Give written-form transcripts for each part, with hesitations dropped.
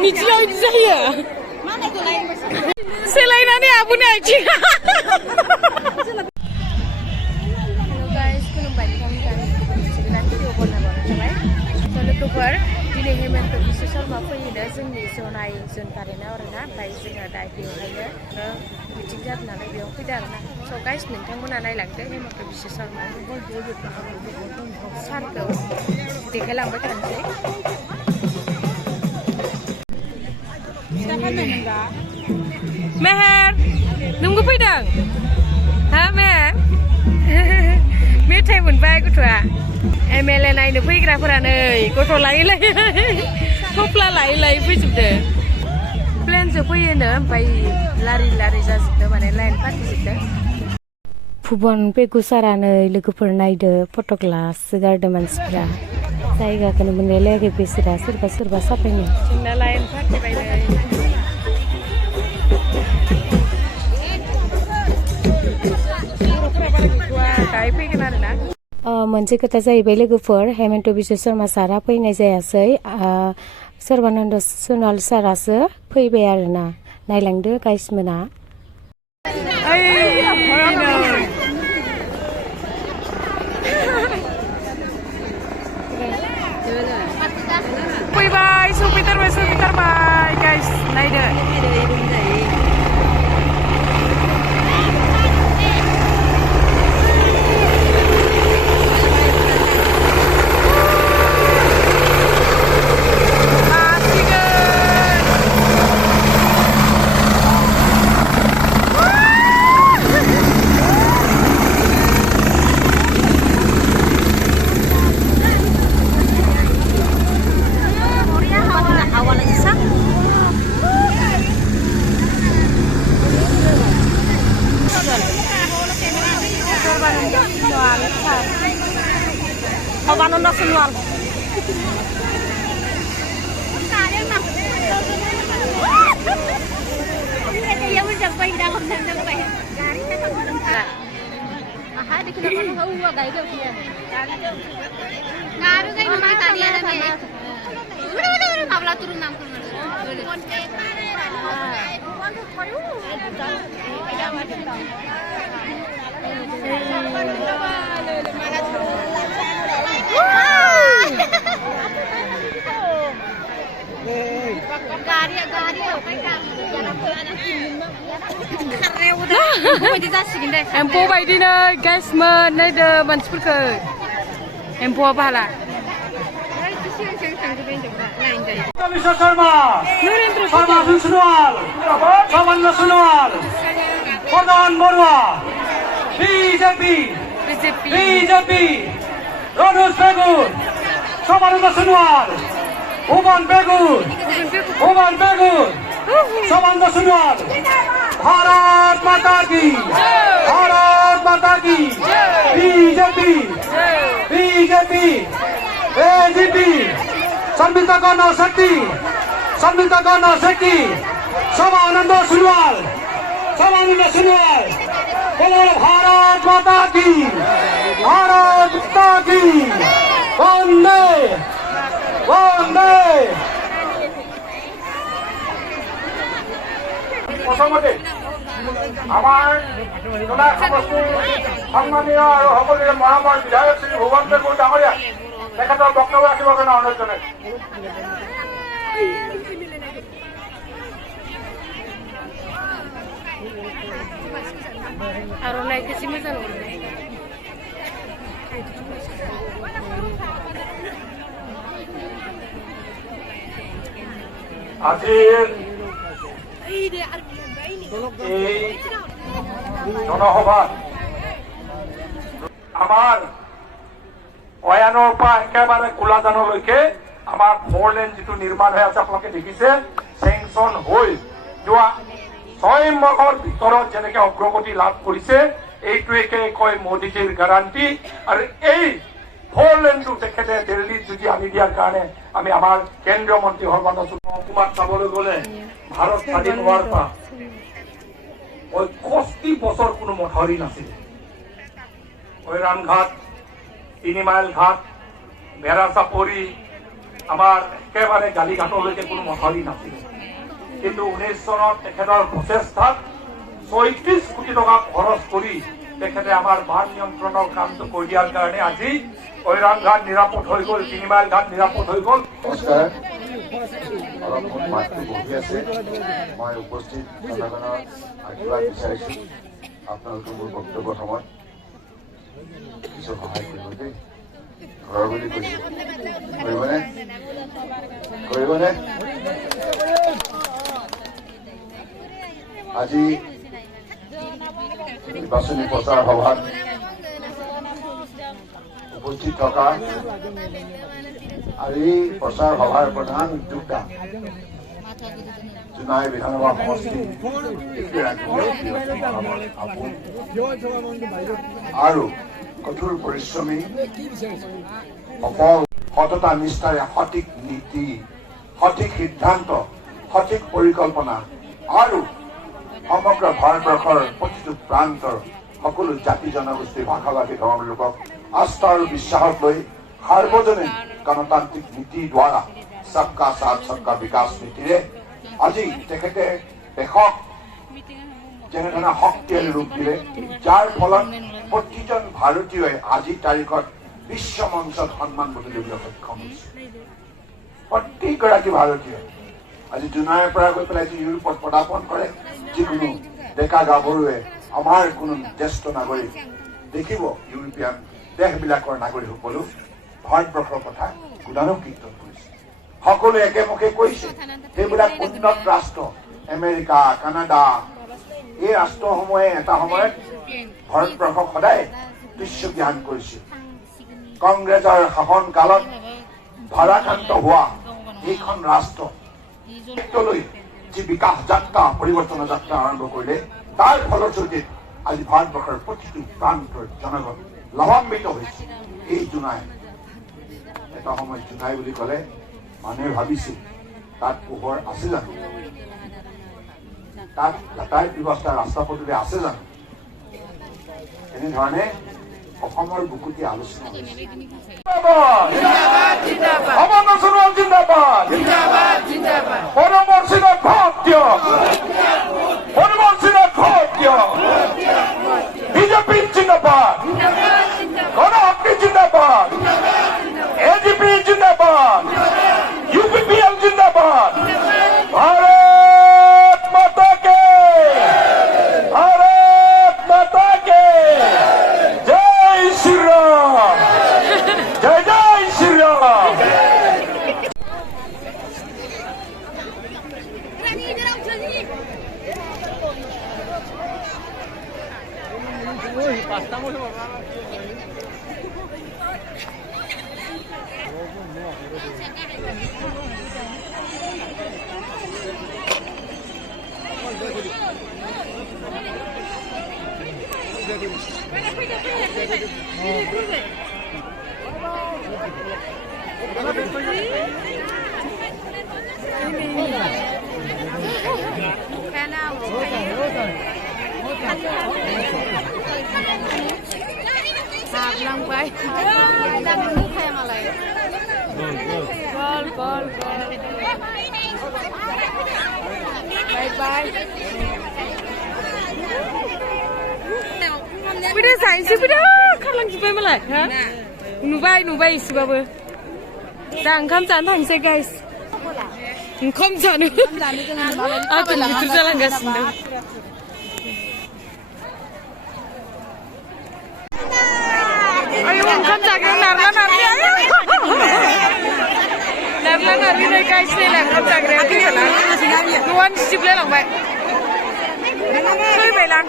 Mijiau itu saya. Mana tu lain? Selain ini abu naik. Hello guys, खुलुमबाय नोंथांमोनखौ video बनायबावनो थाबाय लोगोफोर दिनै हेमन्त बिश्व शर्मा फैयोनो जोंनि जनाय जोन कारेन्टआव आरोना ओमफ्राय जोङो दा बेवहायनो मिटिं जादों नालाय बेयाव फैदों आरोना स' गाइस नोंथांमोना नायलांदो हेमन्त बिश्व शर्मा सारखौ देखायलांबाय थानोसै Meher, nunggu pedang? Ha Meher? Metai मोनबाय गथ'आ MLA नायनो फैग्राफोरा नै गथ' लायै थफ्ला लायै फैजोबदो प्लेनजों फैयोनो ओमफ्राय लारि जाजोबदो माने लाइन फाथिजोबदो भुबन पेगुसारा नै लोगोफोर नायदो फटक लासोगारदो मानसिफ्रा जायगाखौनो मोनलायाखै बिसोरा सोरबा साफायनो जोंना लाइन फाथिबाय नै मोनसे खोथा जाहैबाय लोगोफोर हेमन्त बिश्व शर्मा सारा फैनाय जायासै सर्बानन्द सन'वाल सारासो फैबाय आरोना नायलांदो गाइस मोना फैबाय सफैथारबाय गाइस नायदो Sarbananda Sonowal. Empo baidino guys naidो मानसिफोरखौ एम्फौआ बाला Biswa Sarma Sarbananda Sonowal Pradan Baruah BJP रोजे पेगुर Sarbananda Sonowal भुवन पेगुर Sarbananda Sonowal भारत माता की बीजेपी एजीपी संबिता गण शक्ति Sarbananda Sonowal बोलो भारत माता की वंदे प्रथमते আমার জনাব সম্মানীয় আৰু সকলোৰে মহামান্য বিধায়ক শ্ৰী ভুৱন পেগুৰ ডাঙৰীয়া তেখেতৰ বক্তব্য ৰাখিবৰ কাৰণে অনুৰোধ জনাইছো आर'नाइ एसे मोजां আজিৰ এই জনসভা আমাৰ অয়ানৰ পৰা একেবাৰে কোলাজানলৈকে আমাৰ 4 লেন যিটো নিৰ্মাণ হৈ আছে আপোনালোকে দেখিছে চেংচন হৈ যোৱা 6 মাহৰ ভিতৰত যেনেকে অগ্ৰগতি লাভ কৰিছে এইটোকে কয় মোদীজীৰ গ্যাৰাণ্টি। আৰু এই 4 লেনটো তেখেতে দিল্লীত যদি আনি দিয়াৰ কাৰণে আমি আমাৰ কেন্দ্ৰীয় মন্ত্ৰী সৰ্বানন্দ সোণোৱাল চাবলৈ গ'লে ভাৰত স্বাধীন হোৱাৰ পৰা 65 বছৰ কোনো মথাউৰি নাছিলে। ঐৰাণ ঘাট, 3 মাইল ঘাট, বেৰা চাপৰি, আমাৰ একেবাৰে গালিঘাটলৈকে কোনো মথাউৰি নাছিলে। কিন্তু 19 চনত তেখেতৰ প্ৰচেষ্টাত 34 কোটি টকা খৰচ কৰি তেখেতে আমাৰ বান নিয়ন্ত্ৰণৰ কামটো কৰি দিয়াৰ কাৰণে আজি ঐৰাণ ঘাট নিৰাপদ হৈ গ'ল, 3 মাইল ঘাট নিৰাপদ হৈ গ'ল। নমস্কাৰ, অলপ মাতটো বহি আছে। মই উপস্থিত জনগণৰ আশীৰ্বাদ বিচাৰিছোঁ। আপোনালোকে মোৰ বক্তব্যৰ সময়ত কিছু সহায় কৰিব দেই। ঘৰৰ বুলি কৈছে, কৰিবনে? কৰিবনে? আজি নিৰ্বাচনী প্ৰচাৰ সভাত উপস্থিত থকা আৰু এই প্ৰচাৰ সভাৰ প্ৰধান উদ্যোক্তা জোনাই বিধানসভা সমষ্টি আৰু কঠোৰ পৰিশ্ৰমী সততা নিষ্ঠাৰে সঠিক নীতি, সঠিক সিদ্ধান্ত, সঠিক পৰিকল্পনা আৰু সমগ্ৰ ভাৰতবৰ্ষৰ প্ৰতিটো প্ৰান্তৰ সকলো জাতি জনগোষ্ঠী ভাষা ভাষী ধৰ্মৰ লোকক আস্থা আৰু বিশ্বাসত লৈ সাৰ্বজনীন গণতান্ত্ৰিক নীতিৰ দ্বাৰা সবকা সাথ সবকা বিকাশ নীতিৰে আজি তেখেতে দেশক যেনেধৰণে শক্তিশালী ৰূপ দিলে, যাৰ ফলত প্ৰতিজন ভাৰতীয়ই আজিৰ তাৰিখত বিশ্ব মঞ্চত সন্মান বুটলিবলৈ সক্ষম হৈছে। প্ৰত্যেকগৰাকী ভাৰতীয় আজি জোনাইৰ পৰা গৈ পেলাই যি ইউৰোপত পদাৰ্পণ কৰে, যিকোনো ডেকা গাভৰুৱে আমাৰ কোনো জ্যেষ্ঠ নাগৰিক দেখিব ইউৰোপীয়ান দেশবিলাকৰ নাগৰিকসকলো ভাৰতবৰ্ষৰ কথা গুণানুক কীৰ্তন কৰিছে। সকলোৱে একেমুখে কৈছে সেইবিলাক উন্নত ৰাষ্ট্ৰ আমেৰিকা, কানাডা, এই ৰাষ্ট্ৰসমূহে এটা সময়ত ভাৰতবৰ্ষক সদায় তুচ্ছ জ্ঞান কৰিছিল। কংগ্ৰেছৰ শাসন কালত ভাৰাক্ৰান্ত হোৱা এইখন ৰাষ্ট্ৰ যি বিকাশ যাত্ৰা, পৰিৱৰ্তনৰ যাত্ৰা আৰম্ভ কৰিলে, তাৰ ফলশ্ৰুতিত আজি ভাৰতবৰ্ষৰ প্ৰতিটো প্ৰান্তৰ জনগণ লাভান্বিত হৈছে। এই জোনাই এটা সময়ত জোনাই বুলি ক'লে মানুহে ভাবিছিল তাত পোহৰ আছে জানো, তাত যাতায়াত ব্যৱস্থা ৰাস্তা পদূলি আছে জানো, এনেধৰণে অসমৰ বুকুটি আলোচনা হৈছে। সৰ্বানন্দ সোণোৱাল জিন্দাবাদ, পৰমৰ্শিত ভোট দিয়ক, পৰমৰ্শিত ভোট দিয়ক, বিজেপি জিন্দাবাদ, গণশক্তি জিন্দাবাদ, এজিপি জিন্দাবাদ, ইউপিপিএল জিন্দাবাদ, ভাৰত মাতা কে, ভাৰত মাতা কে, জয় শ্ৰীৰাম, জয় জয় Shri Ram. Hwlaibai. Bol. Bye. Bida sainsi bida kalang jibai malai, ha? Nubai isibabu. Da oंखाम जानो थांसै guys. ओंखाम जानो. Aku betul जालांगासिनो. Ayo oंखाम जाग्रा नारला नारलि आयो. नारला नारलि नै guys नै ओंखाम जाग्राया फैबायना. न'आनो सिजोबलाय लांबाय. फैबायलां.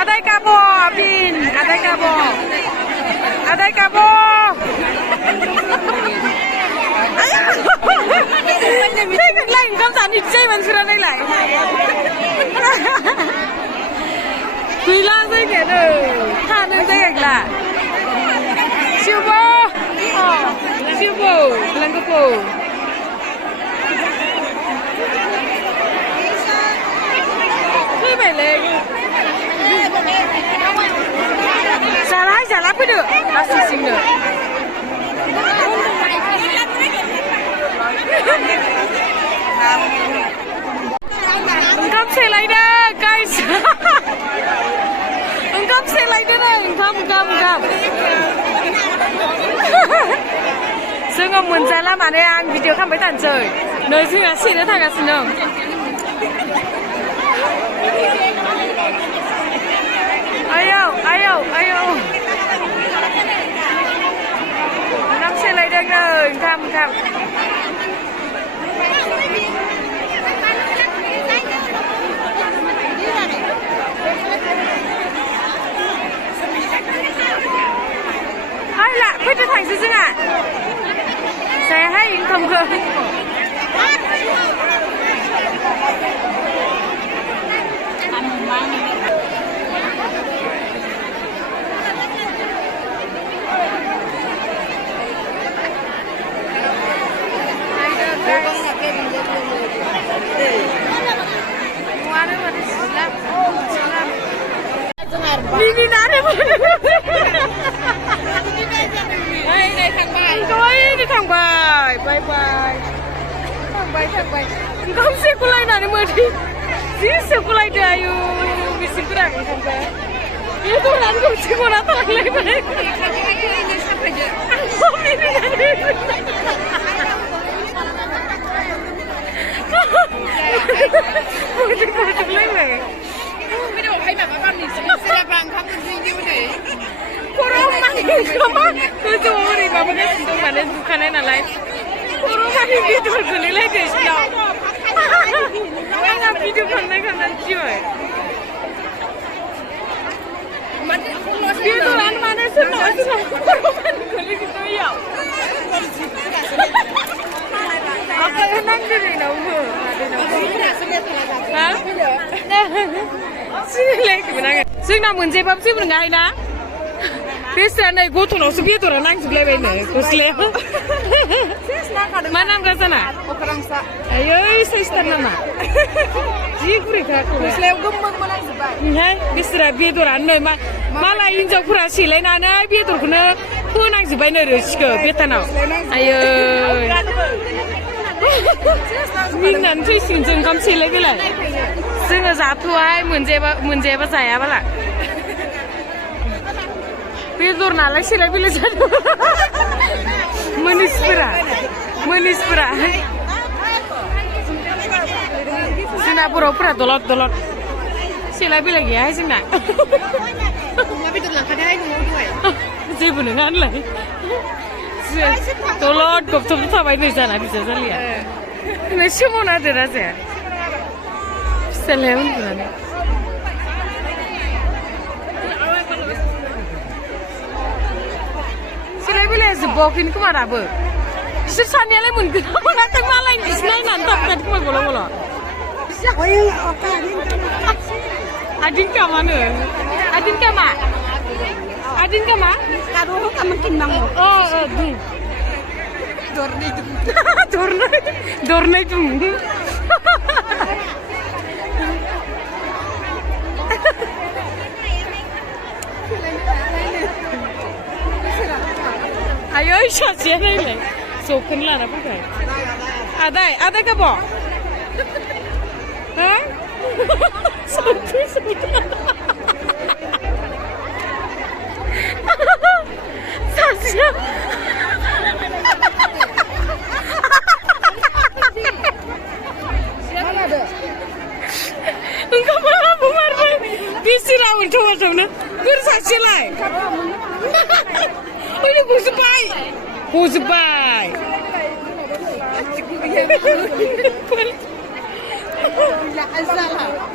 Adai kabo, Bin. Adai kabo. They'लाय ओंखाम जानो जै मानसिफोरा नायलाय गैला जायगायानो थानो जायगा गैला सिबो सिबो लंगपो फैबायलै जाला फैदो लासैसिंनो ओंखाम सेलायदों गाइस ओंखाम सेलायदों ओंखाम जोङो मोनजाला माने आं भिडिअ खालामबाय थानोसै नै जोंहा सेनो थांगासिनो दं आयौ ओंखाम सेलायदों नै ओंखाम हायला फैदो थांसै जोंहा जायाहाय ओंखामखौ Nini nare थांबाय बाय थांबाय ओंखाम सेख'लायनानै मोदै जि सेख'लायदो आयु बिसिफोरा ओंखामखौ बे दरानो गंसे गना थालांलायबाय मोदै गजोबलायबाय खर'आव मानि ओंखामा गोजौआव ओरै माबागासिनो दं माने दुखानाय नालाय खर'आव मानि बेदर गोलैलायदो सिनाव आंहा भिडिअ खालामनानै गिबाय बेदरानो माने सोरनाव खर'आव मानि गोलैजोबदों इयाव आखाइयाव नांदों इनावबो सिनायलायाखैमोन आङो जोंना मोनजेबाबो जेबो नङाहायना बेस्रा नै गथ'नावसो बेदरा नांजोबलायबायनो गस्लायाव मा नाम गाजाना आयै साइसथार नामा जि गुरैखा गस्लायाव गोमोनबो नांजोबबाय बेस्रा बेदरानो नै मालाय हिनजावफोरा सेलायनानै बेदरखौनो फोनांजोबबायनो रोसिखौ बेटानाव आयै मिनिनानै थैसिगोन जों ओंखाम सेलायबायलाय जोङो जाथ'वाहाय मोनजायाबा जायाबाला बेदर नालाय सेलाय बेलाय जादों मोनिसफोरा जोंना बर'फोरा दलद सेलाय बेलाय गैयाहाय जोंना जेबो नङा होनलाय दलद गबथब थाबाय नै जाना बिजावजालिया सोमावना होदो राजाया फिसालाया उन्दुनानै सेलाय बेलाया जोबबावाखैनो खोमा दाबो बिसोर सानैयालाय मोनगोन ना मोनाखै मालायनि बिसोर नायनानै थाबथादों खोमा गल' adinkamano adinkama kado kamu mango dorne itu ayo saja nih soken lah apa kan ada kabo hah soken saja engkau malah bumarnya bisi rawon coba-coba bersasilai ini buzubai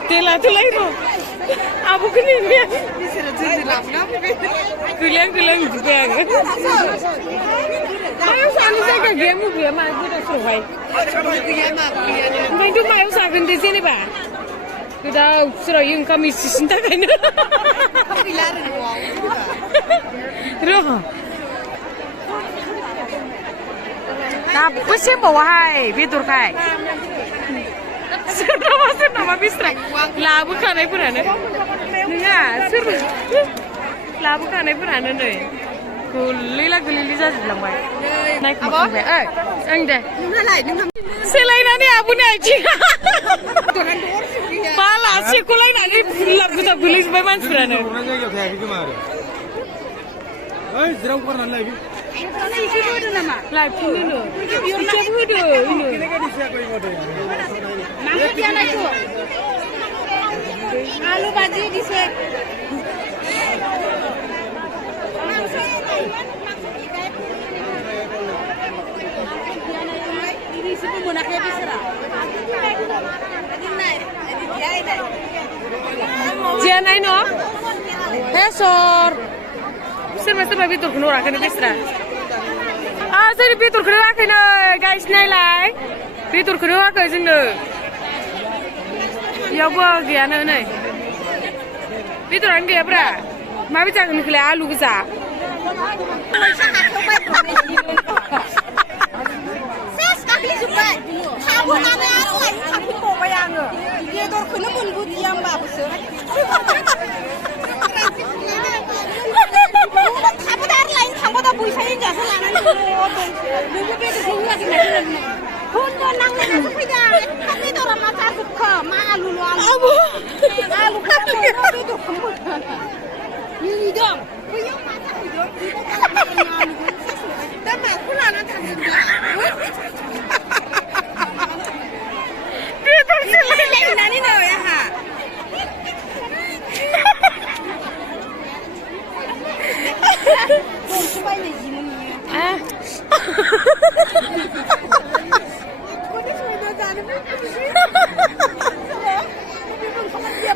tela itu aku kini dia kuliah juga ayo मानो जायगा गैया मुगैया मा गोदाव सोरावहाय ओमफ्रायथ' मायाव जागोन दे जेनेबा गोदाव सोराव ओंखाम इसेसिनि थाखायनो र' दाबो सेमबावाहाय बेदरखाय सोरनाबा बिस्रा लाबोखानायफोरानो नङा सोरबा लाबोखानायफोरानो नै गोलैला गोलैलि जाजोबलांबाय नायखोमाबाय ओं दे सोलायनानै आब'नि आथिङा बाला सेख'लायनानै फुलाब गुदाब गोलैजोब्बाय मानसिफोरानो लायफिननो इसेबो होदो आलु भाजी दिसे Jianai no? Besor. Serba betul kena orang kena besra. Saya betul kena orang kena guys nilai. Betul kena orang kena sini. Ya buat giana ni. Betul orang dia berapa? Maa bicara ni kelai alu besar. Kamu nama orang kamu bawa yang dia dor kena mundu diam bagus. Kamu dah lain kamu dah buat saya jasa lana ni. Dulu betul saya lagi nak. Hundu nang ni nak pergi. Kamu itu orang macam suka malu alu. Alu kamu itu kamu. Ini dong. Kau macam itu. Dah maku lana tadi. Nani no ya ha.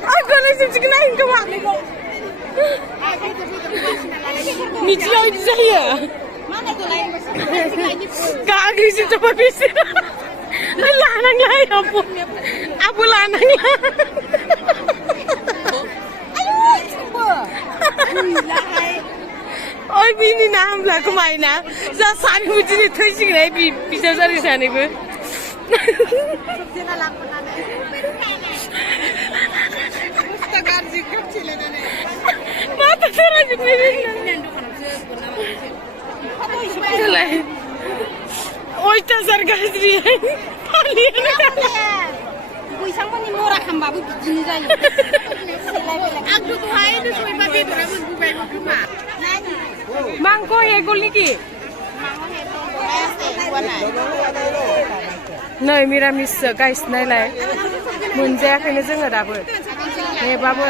Aku nak cakap lain ke mak? Ni cakap itu saya. Mana tu lain? Kak agresif cepat bising. Lanang lain abu lanang lah. Aduh, cuba. Oi, bini nam lah kemana? Zasani mungkin itu sih ni bisa cari sana ibu. Mata cerah je bini. Oi, tasar gasri. Buisang pun ni murah kan babu begini saja. Aku tu hai tu suai babi tu nak buat apa mah? Mangko ye gol niki. Nei miramis guys nei lai. Munjaya kena jenga dah ber. Nei babu.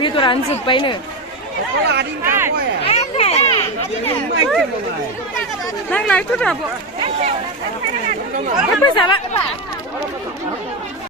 Biduran jumpai ne. Nang lai tu dah bu. Apa salah?